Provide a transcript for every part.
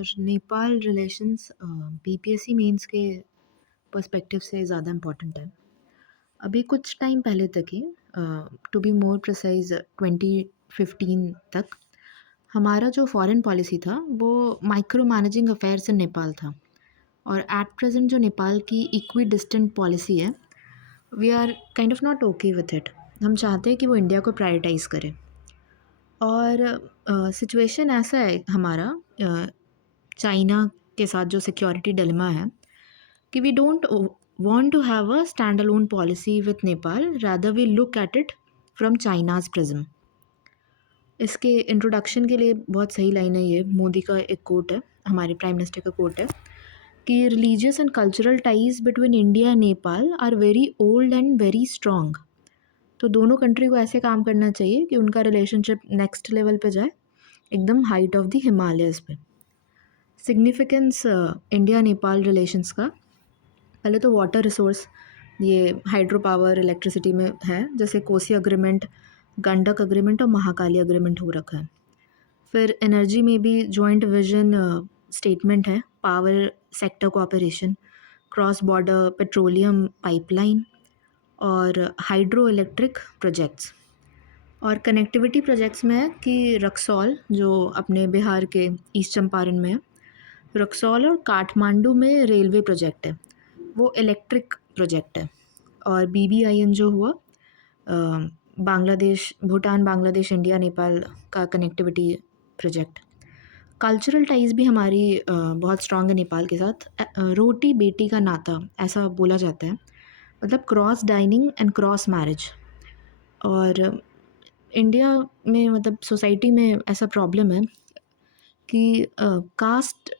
और Nepal relations BPSC mains के perspective से ज़्यादा इम्पोर्टेंट है। अभी कुछ टाइम पहले तक ही टू बी मोर प्रिसाइज़ 2015 तक हमारा जो फॉरेन पॉलिसी था वो micro managing affairs in Nepal था। और एट प्रेजेंट जो नेपाल की इक्वी डिस्टेंट पॉलिसी है, we are kind of not okay with it. हम चाहते हैं कि वो इंडिया को प्रायोरिटाइज़ करे। और सिचुएशन ऐसा है हमारा चाइना के साथ जो सिक्योरिटी डिलेमा है कि we don't want to have a standalone policy with Nepal, rather we look at it from China's prism. इसके इंट्रोडक्शन के लिए बहुत सही लाइन है, ये मोदी का एक कोट है, हमारे प्राइम मिनिस्टर का कोट है कि religious and cultural ties between India and Nepal are very old and very strong. तो दोनों कंट्री को ऐसे काम करना चाहिए कि उनका रिलेशनशिप नेक्स्ट लेवल पे जाए, एकदम हाइट ऑफ द हिमालयस पे। सिग्निफिकेंस इंडिया नेपाल रिलेशंस का, पहले तो वाटर रिसोर्स, ये हाइड्रो पावर इलेक्ट्रिसिटी में है, जैसे कोसी अग्रीमेंट, गंडक अग्रीमेंट और महाकाली अग्रीमेंट हो रखा है। फिर एनर्जी में भी जॉइंट विजन स्टेटमेंट है, power sector cooperation, cross border petroleum pipeline और हाइड्रो इलेक्ट्रिक प्रोजेक्ट्स। और कनेक्टिविटी प्रोजेक्ट्स में है कि रक्सौल जो अपने बिहार के ईस्ट चंपारण में है, रक्सौल और काठमांडू में रेलवे प्रोजेक्ट है, वो इलेक्ट्रिक प्रोजेक्ट है। और BBIN जो हुआ बांग्लादेश, भूटान, बांग्लादेश, इंडिया, नेपाल का कनेक्टिविटी प्रोजेक्ट। कल्चरल टाइज भी हमारी बहुत स्ट्रांग है नेपाल के साथ। रोटी बेटी का नाता ऐसा बोला जाता है, मतलब cross dining and cross marriage. और इंडिया में मतलब सोसाइटी में ऐसा प्रॉब्लम है कि कास्ट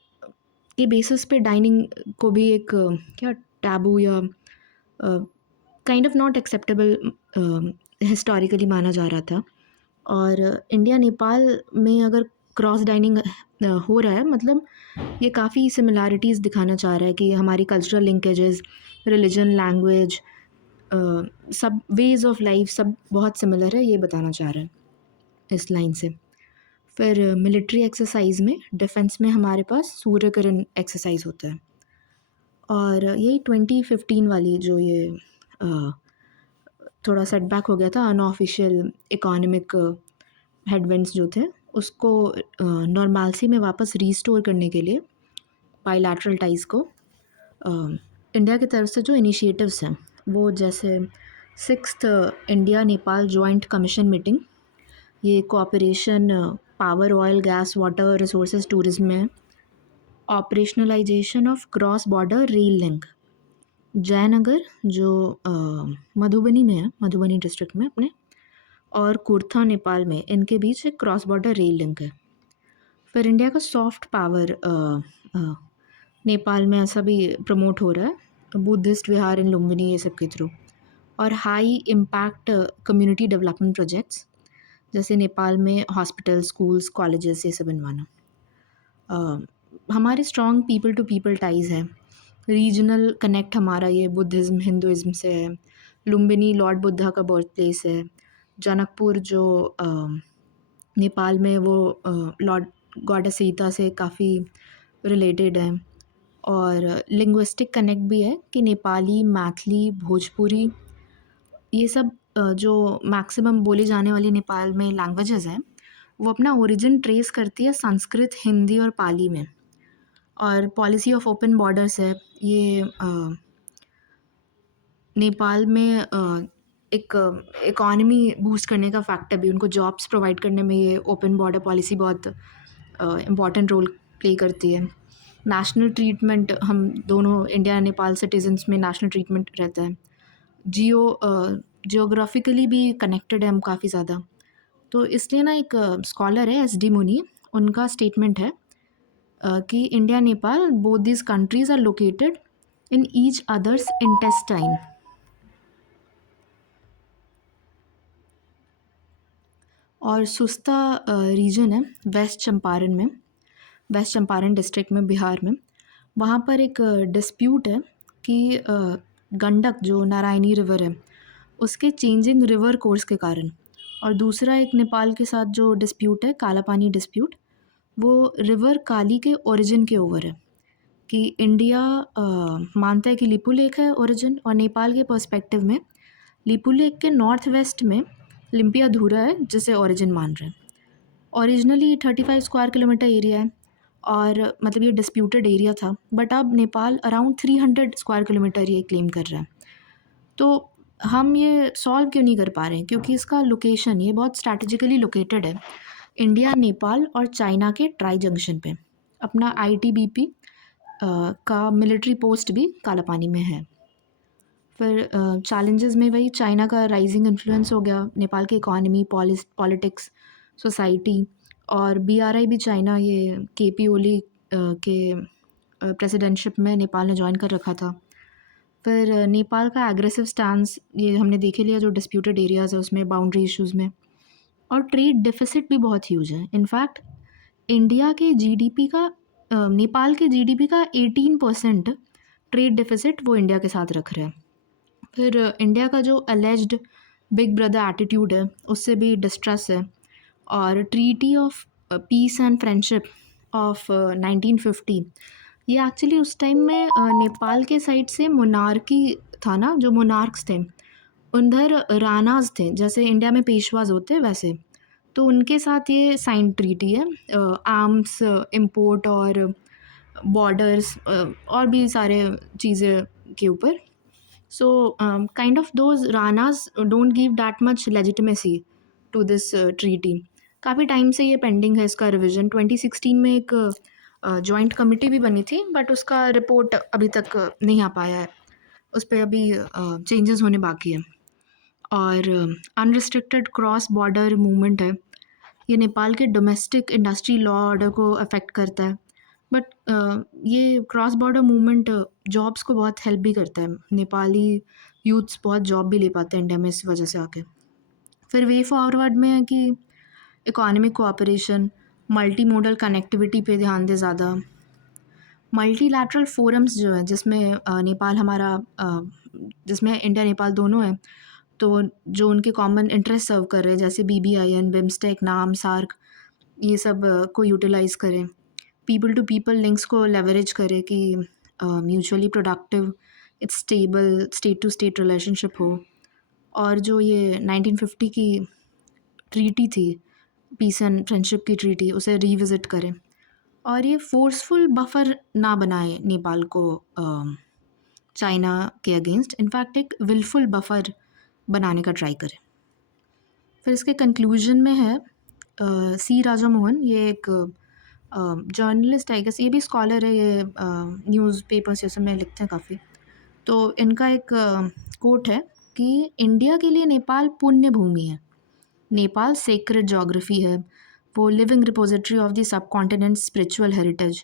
के बेसिस पे डाइनिंग को भी एक क्या टैबू या kind of not acceptable historically माना जा रहा था। और इंडिया नेपाल में अगर क्रॉस डाइनिंग हो रहा है, मतलब ये काफ़ी सिमिलैरिटीज़ दिखाना चाह रहा है कि हमारी कल्चरल लिंकेजेस, रिलीजन, लैंग्वेज, सब वेज ऑफ लाइफ सब बहुत सिमिलर है, ये बताना चाह रहा है इस लाइन से। फिर मिलिट्री एक्सरसाइज में, डिफेंस में हमारे पास सूर्यकिरण एक्सरसाइज होता है। और यही 2015 वाली जो ये थोड़ा सेटबैक हो गया था, अनऑफिशियल इकोनॉमिक हेडविंड्स जो थे, उसको नॉर्मलसी में वापस रीस्टोर करने के लिए बायलैटरल टाइज को इंडिया की तरफ से जो इनिशिएटिव्स हैं वो, जैसे 6th India Nepal joint commission meeting, ये cooperation power, oil, gas, water resources, tourism में। Operationalization of cross border rail link, Jaynagar जो मधुबनी में है, मधुबनी डिस्ट्रिक्ट में अपने, और कुर्था नेपाल में, इनके बीच एक क्रॉस बॉर्डर रेल लिंक है। फिर इंडिया का सॉफ्ट पावर नेपाल में ऐसा भी प्रमोट हो रहा है, बुद्धिस्ट विहार इन लुम्बिनी, ये सब के थ्रू। और high impact community development projects, जैसे नेपाल में हॉस्पिटल, स्कूल्स, कॉलेजेस, ये सब बनवाना। हमारे strong people to people ties है। रीजनल कनेक्ट हमारा ये बुद्धिज़्म, हिंदुइज़्म से है। लुम्बिनी लॉर्ड बुद्धा का बर्थ प्लेस है। जनकपुर जो नेपाल में, वो लॉर्ड गॉडेस सीता से काफ़ी रिलेटेड है। और लिंग्विस्टिक कनेक्ट भी है कि नेपाली, मैथिली, भोजपुरी, ये सब जो मैक्सिमम बोली जाने वाली नेपाल में लैंग्वेजेस हैं, वो अपना ओरिजिन ट्रेस करती है संस्कृत, हिंदी और पाली में। और पॉलिसी ऑफ ओपन बॉर्डर्स है, ये नेपाल में एक इकॉनमी बूस्ट करने का फैक्टर भी, उनको जॉब्स प्रोवाइड करने में ये ओपन बॉर्डर पॉलिसी बहुत इम्पॉर्टेंट रोल प्ले करती है। नेशनल ट्रीटमेंट, हम दोनों इंडिया और नेपाल सिटीजन्स में नेशनल ट्रीटमेंट रहता है। जियोग्राफिकली भी कनेक्टेड है हम काफ़ी ज़्यादा। तो इसलिए ना, एक स्कॉलर है SD मुनी, उनका स्टेटमेंट है कि India Nepal, both this countries are located in each others intestine. और सुस्ता रीजन है वेस्ट चंपारण में, वेस्ट चंपारण डिस्ट्रिक्ट में, बिहार में। वहाँ पर एक डिस्प्यूट है कि गंडक जो नारायणी रिवर है, उसके चेंजिंग रिवर कोर्स के कारण। और दूसरा एक नेपाल के साथ जो डिस्प्यूट है, काला पानी डिस्प्यूट, वो रिवर काली के ओरिजिन के ओवर है कि इंडिया मानता है कि लिपू लेक है ओरिजिन, और नेपाल के पर्सपेक्टिव में लिपू लेक के नॉर्थ वेस्ट में लिम्पियाधुरा है जिसे ओरिजिन मान रहे हैं। ओरिजिनली 35 स्क्वायर किलोमीटर एरिया है और मतलब ये डिस्प्यूटेड एरिया था, बट अब नेपाल अराउंड 300 स्क्वायर किलोमीटर ये क्लेम कर रहा है। तो हम ये सॉल्व क्यों नहीं कर पा रहे हैं? क्योंकि इसका लोकेशन ये बहुत स्ट्रैटेजिकली लोकेटेड है इंडिया, नेपाल और चाइना के ट्राई जंक्शन पे। अपना आईटीबीपी का मिलिट्री पोस्ट भी काला पानी में है। फिर चैलेंजेस में वही चाइना का राइजिंग इन्फ्लुएंस हो गया, नेपाल की इकॉनमी, पॉलिटिक्स, सोसाइटी, और बीआरआई भी चाइना, ये केपी ओली के प्रेसिडेंटशिप में नेपाल ने ज्वाइन कर रखा था। फिर नेपाल का एग्रेसिव स्टांस ये हमने देखे लिया, जो डिस्प्यूटेड एरियाज़ है उसमें, बाउंड्री इश्यूज़ में, और ट्रेड डेफिसिट भी बहुत ह्यूज है। इनफैक्ट इंडिया के जीडीपी का नेपाल के जीडीपी का 18% ट्रेड डेफिसिट वो इंडिया के साथ रख रहे हैं। फिर इंडिया का जो अलेज्ड बिग ब्रदर एटीट्यूड है उससे भी डिस्ट्रेस है। और treaty of peace and friendship of 1950, ये एक्चुअली उस टाइम में नेपाल के साइड से मोनार्की था ना, जो मोनार्क्स थे उधर रानाज थे, जैसे इंडिया में पेशवाज होते वैसे, तो उनके साथ ये साइन ट्रीटी है आर्म्स इंपोर्ट और बॉर्डर्स और भी सारे चीज़ें के ऊपर। So kind of those Ranas don't give that much legitimacy to this treaty. काफ़ी टाइम से ये पेंडिंग है इसका रिवीजन। 2016 में एक जॉइंट कमेटी भी बनी थी, बट उसका रिपोर्ट अभी तक नहीं आ पाया है, उस पर अभी चेंजेस होने बाकी है। और अनरिस्ट्रिक्टेड क्रॉस बॉर्डर मूवमेंट है, ये नेपाल के डोमेस्टिक इंडस्ट्री लॉ ऑर्डर को अफेक्ट करता है, बट ये क्रॉस बॉर्डर मूवमेंट जॉब्स को बहुत हेल्प भी करता है। नेपाली यूथ्स बहुत जॉब भी ले पाते हैं इंडिया में इस वजह से आके। फिर वे फॉरवर्ड में है कि economic cooperation, multi modal connectivity पे ध्यान दे ज़्यादा, मल्टीलैटरल फोरम्स जो है जिसमें नेपाल हमारा जिसमें इंडिया नेपाल दोनों है, तो जो उनके कॉमन इंटरेस्ट सर्व कर रहे हैं जैसे BBIN, बिम्स्टेक, नाम, सार्क, ये सब को यूटिलाइज़ करें। पीपल टू पीपल लिंक्स को लेवरेज करें कि mutually productive, it's stable state to state relationship हो। और जो ये 1950 की ट्रीटी थी, पीस एंड फ्रेंडशिप की ट्रीटी, उसे रिविज़िट करें। और ये फोर्सफुल बफर ना बनाए नेपाल को चाइना के अगेंस्ट, इनफैक्ट एक विलफुल बफर बनाने का ट्राई करें। फिर इसके कंक्लूजन में है सी राजा मोहन, ये एक जर्नलिस्ट है, ये भी स्कॉलर है, ये न्यूज़पेपर्स ये सब में लिखते हैं काफ़ी। तो इनका एक कोट है कि इंडिया के लिए नेपाल पुण्य भूमि है, नेपाल सेक्रेड जोग्राफी है, वो living repository of the sub continent spiritual heritage,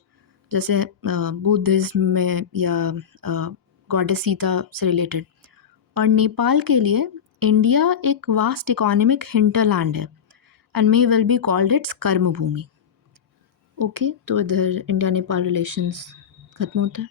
जैसे बुद्धिज्म में या गॉडेस सीता से रिलेटेड। और नेपाल के लिए इंडिया एक वास्ट इकोनॉमिक हिंटरलैंड है and may will be called its कर्म भूमि। ओके, तो इधर इंडिया नेपाल रिलेशंस ख़त्म होता है।